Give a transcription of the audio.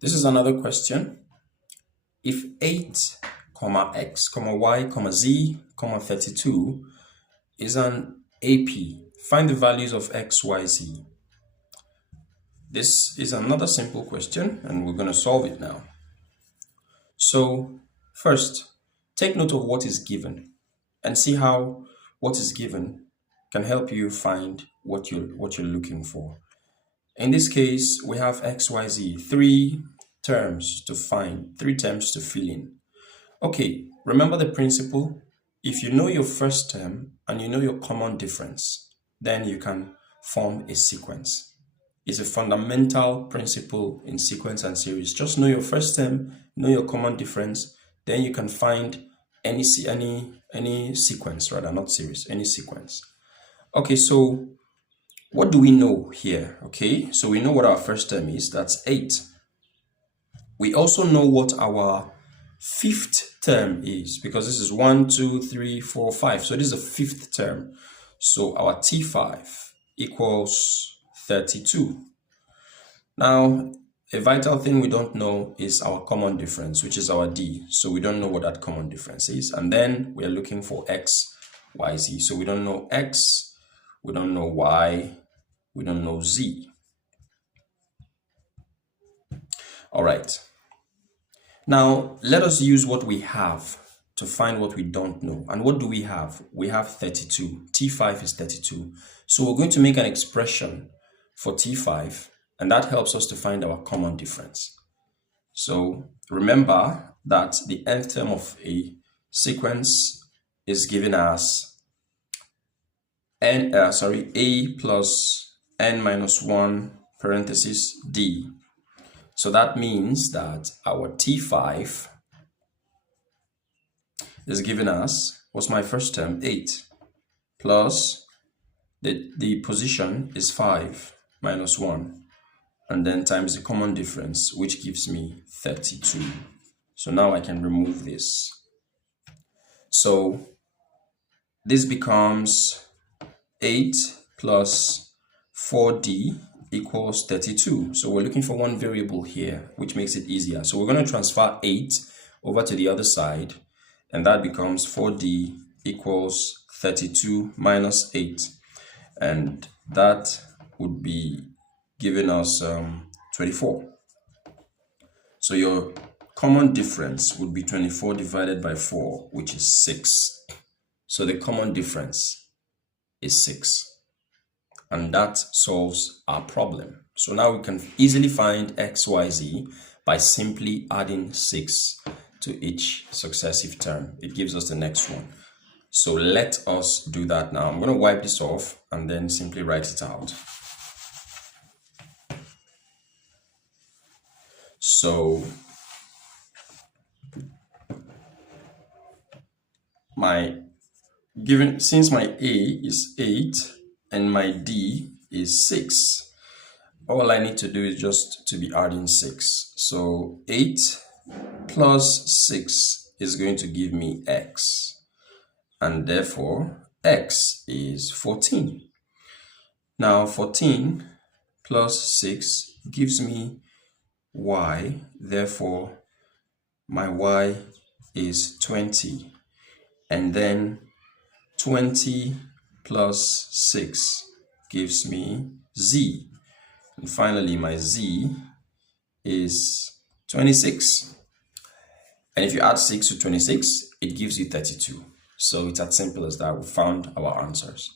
This is another question. If 8, x, y, z, 32 is an AP, find the values of x, y, z. This is another simple question and we're going to solve it now. So first, take note of what is given and see how what is given can help you find what you're looking for. In this case, we have x, y, z, three terms to fill in. Okay, remember the principle. If you know your first term and you know your common difference, then you can form a sequence. It's a fundamental principle in sequence and series. Just know your first term, know your common difference, then you can find any sequence, rather not series, any sequence. Okay, so what do we know here? Okay, so we know what our first term is, that's 8. We also know what our fifth term is, because this is 1, 2, 3, 4, 5. So this is a fifth term. So our T5 equals 32. Now, a vital thing we don't know is our common difference, which is our D. So we don't know what that common difference is. And then we are looking for x, y, z. So we don't know x, we don't know y, we don't know z. All right. Now, let us use what we have to find what we don't know. And what do we have? We have 32. T5 is 32. So we're going to make an expression for T5, and that helps us to find our common difference. So remember that the nth term of a sequence is given as a plus n minus 1 parenthesis d. So that means that our T5 is given as, what's my first term? 8 plus the position is 5 minus 1, and then times the common difference, which gives me 32. So now I can remove this. So this becomes 8 plus 4d equals 32. So we're looking for one variable here, which makes it easier. So we're going to transfer 8 over to the other side, and that becomes 4d equals 32 minus 8. And that would be giving us 24. So your common difference would be 24 divided by 4, which is 6. So the common difference is 6. And that solves our problem. So now we can easily find x, y, z by simply adding 6 to each successive term. It gives us the next one. So let us do that now. I'm going to wipe this off and then simply write it out. So since my A is 8 and my D is 6, all I need to do is just to be adding 6. So 8 plus 6 is going to give me x, and therefore x is 14. Now 14 plus 6 gives me y, therefore my y is 20, and then 20 plus 6 gives me z, and finally my z is 26. And if you add 6 to 26, it gives you 32. So it's as simple as that. We found our answers.